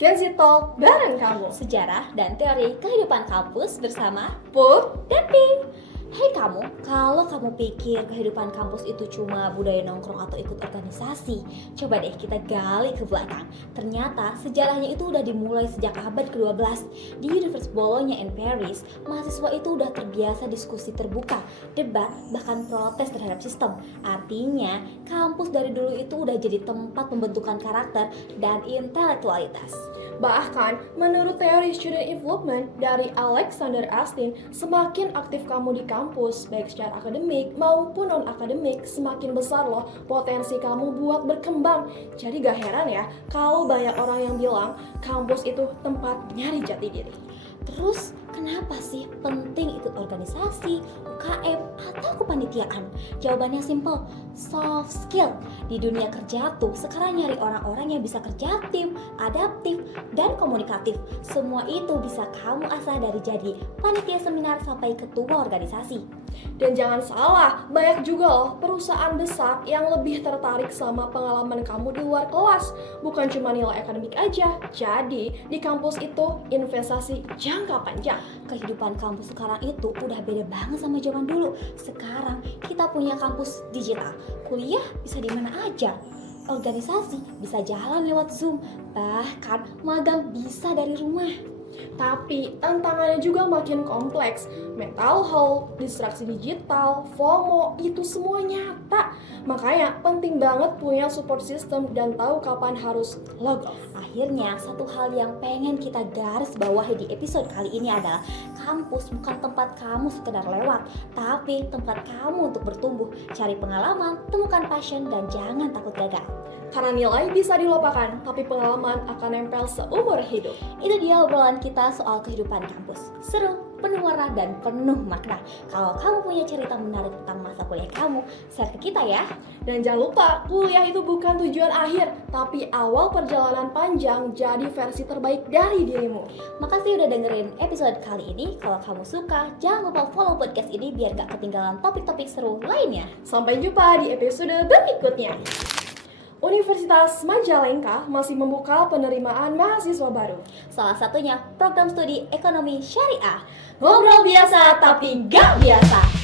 Gen Z Talk bareng kamu. Sejarah dan teori kehidupan kampus bersama Pup dan Pi. Hei kamu, kalau kamu pikir kehidupan kampus itu cuma budaya nongkrong atau ikut organisasi, coba deh kita gali ke belakang. Ternyata sejarahnya itu udah dimulai sejak abad ke-12. Di Universitas Bologna in Paris, mahasiswa itu udah terbiasa diskusi terbuka, debat, bahkan protes terhadap sistem. Artinya, kampus dari dulu itu udah jadi tempat pembentukan karakter dan intelektualitas. Bahkan, menurut teori student involvement dari Alexander Astin, semakin aktif kamu di kampus, baik secara akademik maupun non-akademik, semakin besar loh potensi kamu buat berkembang. Jadi gak heran ya, kalau banyak orang yang bilang kampus itu tempat nyari jati diri. Terus, kenapa sih penting ikut organisasi, UKM, atau kepanitiaan? Jawabannya simple, soft skill. Di dunia kerja tuh sekarang nyari orang-orang yang bisa kerja tim, adaptif, dan komunikatif. Semua itu bisa kamu asah dari jadi panitia seminar sampai ketua organisasi. Dan jangan salah, banyak juga loh perusahaan besar yang lebih tertarik sama pengalaman kamu di luar kelas. Bukan cuma nilai akademik aja. Jadi, di kampus itu investasi jangka panjang. Kehidupan kampus sekarang itu udah beda banget sama zaman dulu. Sekarang kita punya kampus digital. Kuliah bisa di mana aja. Organisasi bisa jalan lewat Zoom. Bahkan magang bisa dari rumah. Tapi tantangannya juga makin kompleks. Mental health, distraksi digital, FOMO, itu semua nyata. Makanya penting banget punya support system dan tahu kapan harus log off. Akhirnya, satu hal yang pengen kita garis bawahi di episode kali ini adalah kampus bukan tempat kamu sekedar lewat, tapi tempat kamu untuk bertumbuh, cari pengalaman, temukan passion, dan jangan takut gagal. Karena nilai bisa dilupakan, tapi pengalaman akan nempel seumur hidup. Itu dia obrolan kita soal kehidupan kampus. Seru, penuh warna, dan penuh makna. Kalau kamu punya cerita menarik tentang masa kuliah kamu, share ke kita ya. Dan jangan lupa, kuliah itu bukan tujuan akhir, tapi awal perjalanan panjang jadi versi terbaik dari dirimu. Makasih udah dengerin episode kali ini. Kalau kamu suka, jangan lupa follow podcast ini biar gak ketinggalan topik-topik seru lainnya. Sampai jumpa di episode berikutnya. Universitas Majalengka masih membuka penerimaan mahasiswa baru. Salah satunya program studi ekonomi syariah. Ngobrol biasa tapi nggak biasa.